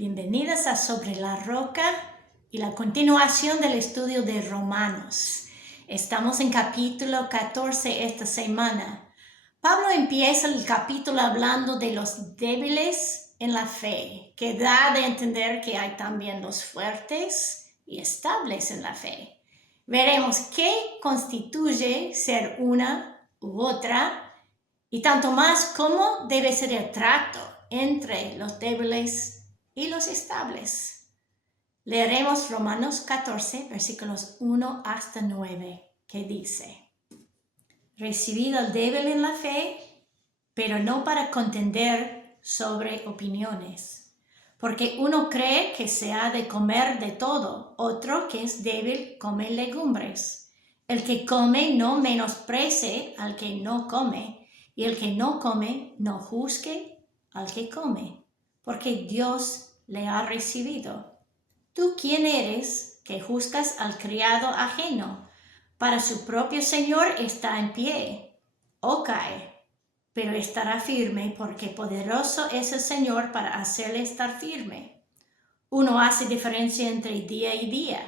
Bienvenidas a Sobre la Roca y la continuación del estudio de Romanos. Estamos en capítulo 14 esta semana. Pablo empieza el capítulo hablando de los débiles en la fe, que da de entender que hay también los fuertes y estables en la fe. Veremos qué constituye ser una u otra y tanto más cómo debe ser el trato entre los débiles y los estables. Leeremos Romanos 14, versículos 1 hasta 9, que dice: Recibid al débil en la fe, pero no para contender sobre opiniones. Porque uno cree que se ha de comer de todo, otro que es débil come legumbres. El que come no menosprecie al que no come, y el que no come no juzgue al que come, porque Dios le ha recibido. ¿Tú quién eres que juzgas al criado ajeno? Para su propio Señor está en pie, o cae, pero estará firme, porque poderoso es el Señor para hacerle estar firme. Uno hace diferencia entre día y día,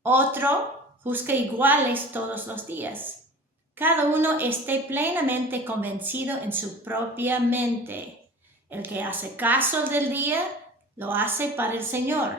otro juzga iguales todos los días. Cada uno esté plenamente convencido en su propia mente. El que hace caso del día, lo hace para el Señor,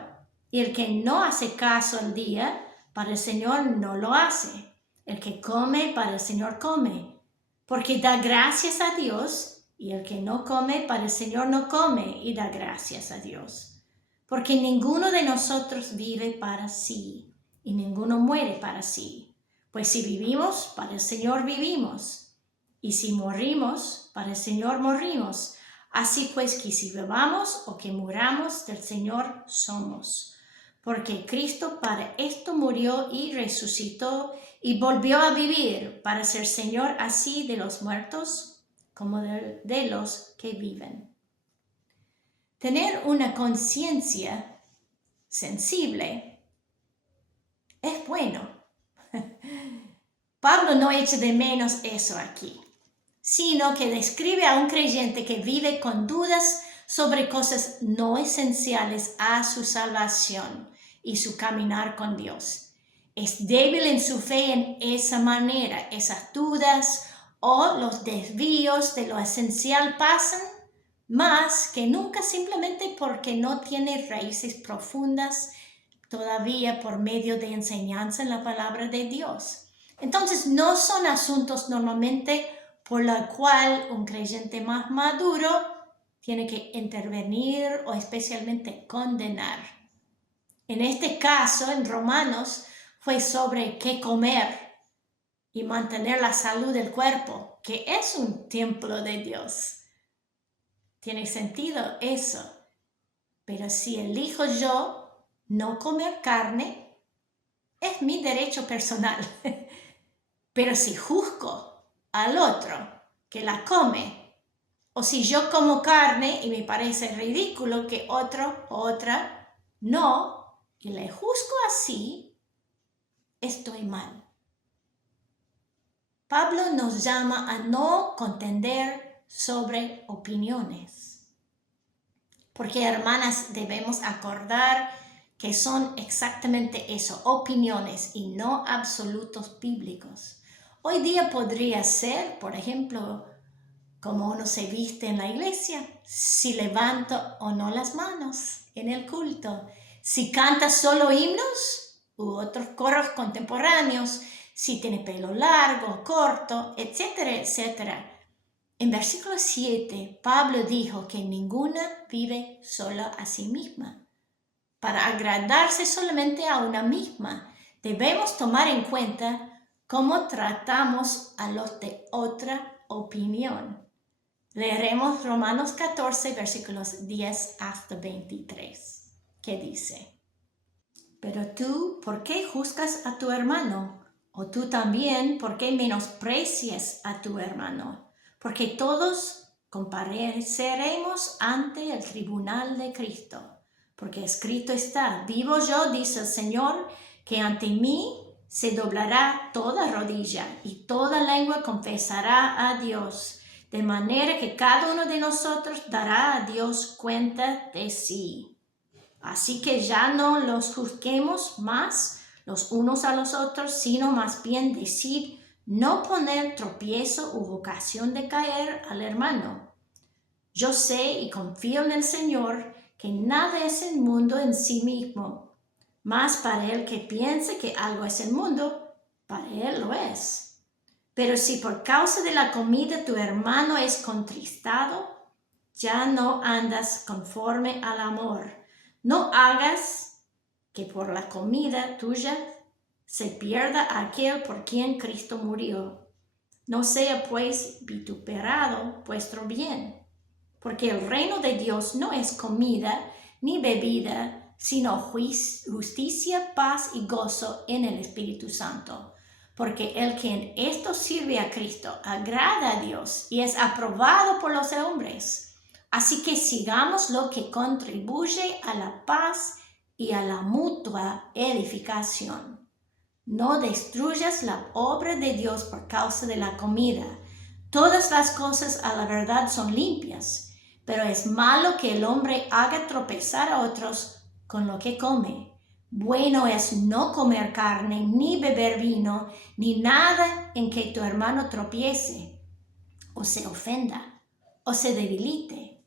y el que no hace caso al día, para el Señor no lo hace. El que come, para el Señor come, porque da gracias a Dios, y el que no come, para el Señor no come y da gracias a Dios. Porque ninguno de nosotros vive para sí, y ninguno muere para sí. Pues si vivimos, para el Señor vivimos, y si morimos, para el Señor morimos. Así pues, que si vivamos o que muramos, del Señor somos. Porque Cristo para esto murió y resucitó y volvió a vivir, para ser Señor así de los muertos como de los que viven. Tener una conciencia sensible es bueno. Pablo no echa de menos eso aquí, sino que describe a un creyente que vive con dudas sobre cosas no esenciales a su salvación y su caminar con Dios. Es débil en su fe en esa manera. Esas dudas o los desvíos de lo esencial pasan más que nunca simplemente porque no tiene raíces profundas todavía por medio de enseñanza en la palabra de Dios. Entonces no son asuntos normalmente por la cual un creyente más maduro tiene que intervenir o especialmente condenar. En este caso, en Romanos, fue sobre qué comer y mantener la salud del cuerpo, que es un templo de Dios. Tiene sentido eso. Pero si elijo yo no comer carne, es mi derecho personal. Pero si juzgo al otro que la come, o si yo como carne y me parece ridículo que otro o otra no, y le juzgo así, estoy mal. Pablo nos llama a no contender sobre opiniones. Porque, hermanas, debemos acordar que son exactamente eso, opiniones y no absolutos bíblicos. Hoy día podría ser, por ejemplo, como uno se viste en la iglesia, si levanto o no las manos en el culto, si canta solo himnos u otros coros contemporáneos, si tiene pelo largo, corto, etcétera, etcétera. En versículo 7, Pablo dijo que ninguna vive sola a sí misma. Para agradarse solamente a una misma, debemos tomar en cuenta cómo tratamos a los de otra opinión. Leeremos Romanos 14, versículos 10 hasta 23, que dice: Pero tú, ¿por qué juzgas a tu hermano? O tú también, ¿por qué menosprecias a tu hermano? Porque todos compareceremos ante el tribunal de Cristo. Porque escrito está: vivo yo, dice el Señor, que ante mí se doblará toda rodilla y toda lengua confesará a Dios. De manera que cada uno de nosotros dará a Dios cuenta de sí. Así que ya no los juzguemos más los unos a los otros, sino más bien decir, no poner tropiezo u ocasión de caer al hermano. Yo sé y confío en el Señor que nada es el mundo en sí mismo, mas para el que piense que algo es el mundo, para él lo es. Pero si por causa de la comida tu hermano es contristado, ya no andas conforme al amor. No hagas que por la comida tuya se pierda aquel por quien Cristo murió. No sea pues vituperado vuestro bien, porque el reino de Dios no es comida ni bebida, sino justicia, paz y gozo en el Espíritu Santo. Porque el que en esto sirve a Cristo agrada a Dios y es aprobado por los hombres. Así que sigamos lo que contribuye a la paz y a la mutua edificación. No destruyas la obra de Dios por causa de la comida. Todas las cosas a la verdad son limpias, pero es malo que el hombre haga tropezar a otros con lo que come. Bueno es no comer carne, ni beber vino, ni nada en que tu hermano tropiece, o se ofenda, o se debilite.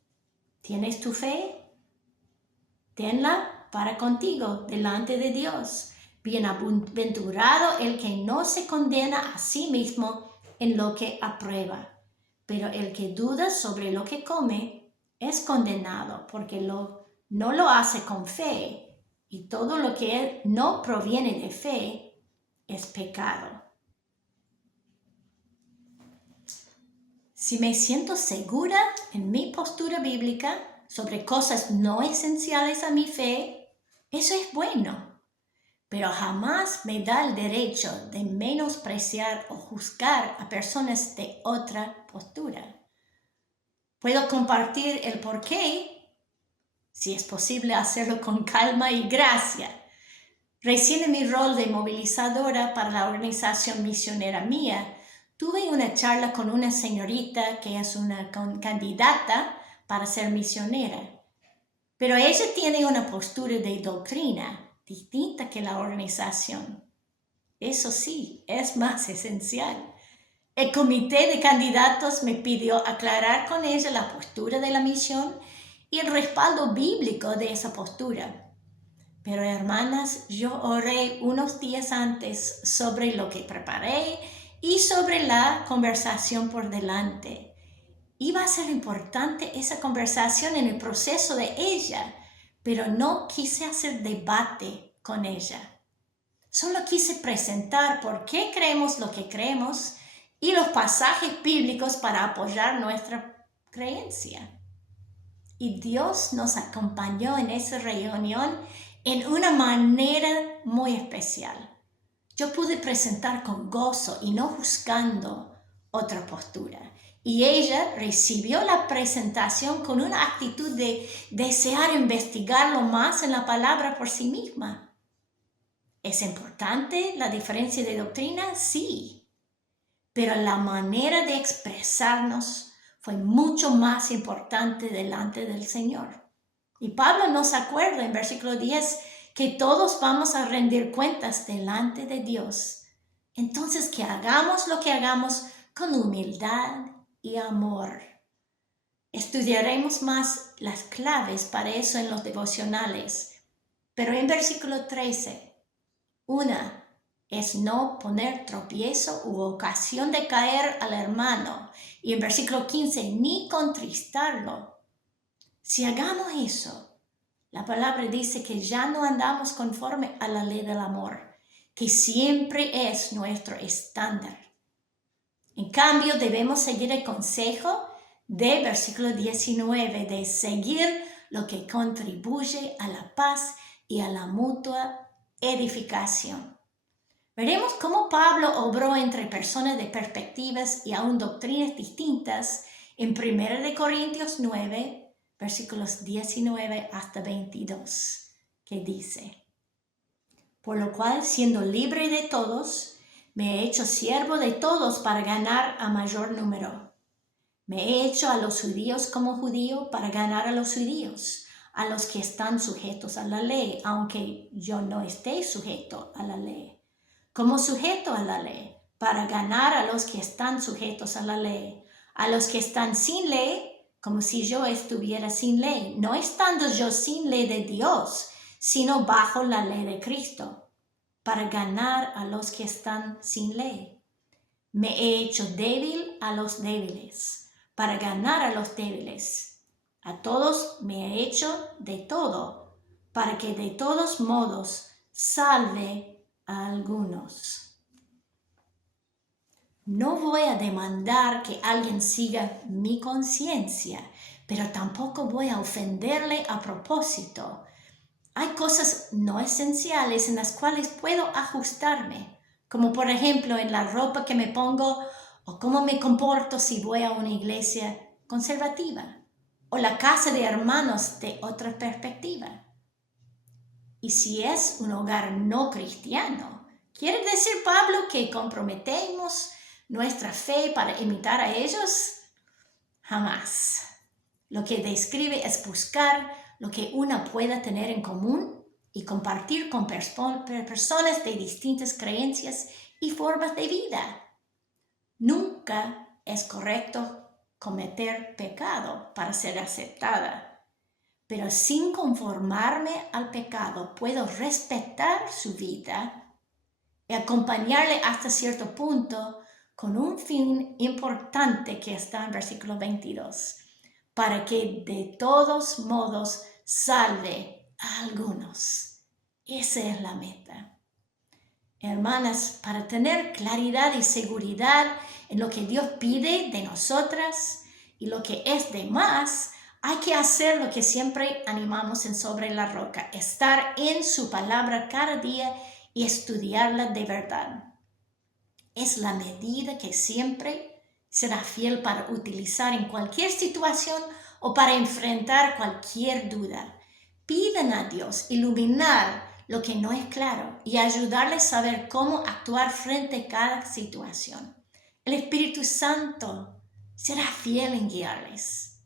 ¿Tienes tu fe? Tenla para contigo delante de Dios. Bienaventurado el que no se condena a sí mismo en lo que aprueba, pero el que duda sobre lo que come es condenado porque no lo hace con fe, y todo lo que no proviene de fe es pecado. Si me siento segura en mi postura bíblica sobre cosas no esenciales a mi fe, eso es bueno. Pero jamás me da el derecho de menospreciar o juzgar a personas de otra postura. Puedo compartir el porqué, si es posible hacerlo con calma y gracia. Recién en mi rol de movilizadora para la organización misionera mía, tuve una charla con una señorita que es una candidata para ser misionera. Pero ella tiene una postura de doctrina distinta que la organización. Eso sí, es más esencial. El comité de candidatos me pidió aclarar con ella la postura de la misión y el respaldo bíblico de esa postura. Pero hermanas, yo oré unos días antes sobre lo que preparé y sobre la conversación por delante. Iba a ser importante esa conversación en el proceso de ella, pero no quise hacer debate con ella. Solo quise presentar por qué creemos lo que creemos y los pasajes bíblicos para apoyar nuestra creencia. Y Dios nos acompañó en esa reunión en una manera muy especial. Yo pude presentar con gozo y no juzgando otra postura. Y ella recibió la presentación con una actitud de desear investigarlo más en la palabra por sí misma. ¿Es importante la diferencia de doctrina? Sí. Pero la manera de expresarnos fue mucho más importante delante del Señor. Y Pablo nos acuerda en versículo 10 que todos vamos a rendir cuentas delante de Dios. Entonces, que hagamos lo que hagamos con humildad y amor. Estudiaremos más las claves para eso en los devocionales. Pero en versículo 13, una es no poner tropiezo u ocasión de caer al hermano. Y en versículo 15, ni contristarlo. Si hagamos eso, la palabra dice que ya no andamos conforme a la ley del amor, que siempre es nuestro estándar. En cambio, debemos seguir el consejo del versículo 19 de seguir lo que contribuye a la paz y a la mutua edificación. Veremos cómo Pablo obró entre personas de perspectivas y aún doctrinas distintas en 1 Corintios 9, versículos 19 hasta 22, que dice: por lo cual, siendo libre de todos, me he hecho siervo de todos para ganar a mayor número. Me he hecho a los judíos como judío para ganar a los judíos, a los que están sujetos a la ley, aunque yo no esté sujeto a la ley. Como sujeto a la ley, para ganar a los que están sujetos a la ley, a los que están sin ley, como si yo estuviera sin ley, no estando yo sin ley de Dios, sino bajo la ley de Cristo, para ganar a los que están sin ley. Me he hecho débil a los débiles, para ganar a los débiles. A todos me he hecho de todo, para que de todos modos salve a algunos. No voy a demandar que alguien siga mi conciencia, pero tampoco voy a ofenderle a propósito. Hay cosas no esenciales en las cuales puedo ajustarme, como por ejemplo en la ropa que me pongo o cómo me comporto si voy a una iglesia conservativa o la casa de hermanos de otra perspectiva. Y si es un hogar no cristiano, ¿quiere decir Pablo que comprometemos nuestra fe para imitar a ellos? Jamás. Lo que describe es buscar lo que una pueda tener en común y compartir con personas de distintas creencias y formas de vida. Nunca es correcto cometer pecado para ser aceptada, pero sin conformarme al pecado puedo respetar su vida y acompañarle hasta cierto punto con un fin importante que está en versículo 22, para que de todos modos salve a algunos. Esa es la meta. Hermanas, para tener claridad y seguridad en lo que Dios pide de nosotras y lo que es de más, hay que hacer lo que siempre animamos en Sobre la Roca, estar en su palabra cada día y estudiarla de verdad. Es la medida que siempre será fiel para utilizar en cualquier situación o para enfrentar cualquier duda. Pidan a Dios iluminar lo que no es claro y ayudarles a saber cómo actuar frente a cada situación. El Espíritu Santo será fiel en guiarles.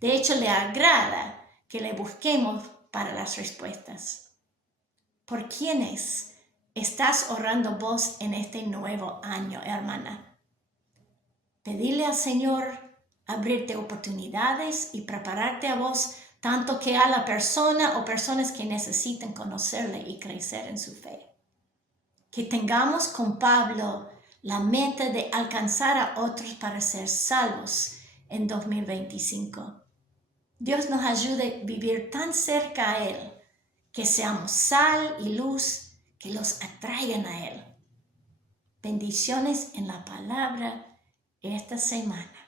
De hecho, le agrada que le busquemos para las respuestas. ¿Por quiénes estás orando vos en este nuevo año, hermana? Pedirle al Señor abrirte oportunidades y prepararte a vos tanto que a la persona o personas que necesiten conocerle y crecer en su fe. Que tengamos con Pablo la meta de alcanzar a otros para ser salvos en 2025. Dios nos ayude a vivir tan cerca a Él, que seamos sal y luz que los atraigan a Él. Bendiciones en la palabra esta semana.